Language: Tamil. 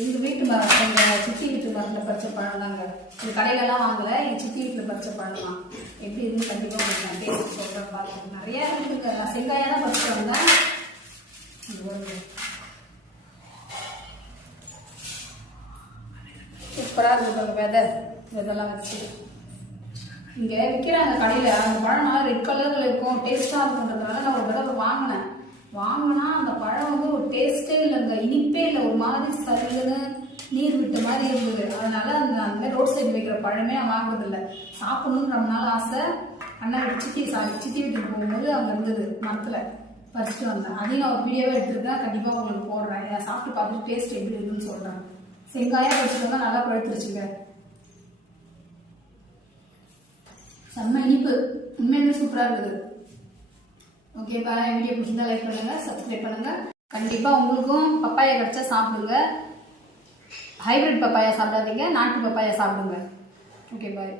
எங்கள் வீட்டு எங்கள் சித்தி வீட்டு மரத்தில் பறிச்ச பழம் தாங்க. இது கடையிலலாம் வாங்கலை, எங்கள் சித்தி வீட்டில் பறிச்ச பழம் தான். எப்படி இருக்குன்னு கண்டிப்பாக உங்களுக்கு நான் டேஸ்ட் சொல்கிறேன். பார்த்து நிறையா இருக்குங்க. நான் செங்காயாக தான் பறிச்சு வந்தேன். சூப்பராக இருக்குது விதெல்லாம் வச்சு இங்கே விற்கிறாங்க கடையில். அந்த பழம் நல்லா ரெட் கலரில் இருக்கும், டேஸ்ட்டாக இருக்குன்றதுனால நான் ஒரு தடவை வாங்கினா அந்த பழம் வந்து ஒரு டேஸ்ட்டே இல்லைங்க, இனிப்பே இல்லை, ஒரு மாதிரி சருகுன்னு நீர் விட்ட மாதிரி இருந்தது. அதனால அந்த மாதிரி ரோட் சைடு வைக்கிற பழமே நான் வாங்குறதில்லை. சாப்பிடணும்னு ரொம்ப நாள் ஆசை. அண்ணா வீட்டு சித்தி வீட்டுக்கு போகும்போது அங்கே இருந்தது மரத்தில் பறிச்சுட்டு வந்தேன். அதையும் நான் ஒரு வீடியோவே எடுத்துருக்கேன், கண்டிப்பாக உங்களுக்கு போடுறேன். நான் சாப்பிட்டு பார்த்துட்டு டேஸ்ட் எப்படி இருக்குன்னு சொல்கிறேன். செங்காயாக பறிச்சுட்டு வந்தால் நல்லா பழுத்துருச்சுங்க. செம்ம இனிப்பு, உண்மையுமே சூப்பராக இருக்குது. ஓகே பாய், வீடியோ பிடிச்சிருந்தா லைக் பண்ணுங்கள், சப்ஸ்கிரைப் பண்ணுங்கள். கண்டிப்பாக உங்களுக்கும் பப்பாயா கிடச்சா சாப்பிடுங்க. ஹைப்ரிட் பப்பாயா சாப்பிடாதீங்க, நாட்டு பப்பாயா சாப்பிடுங்க. Okay bye.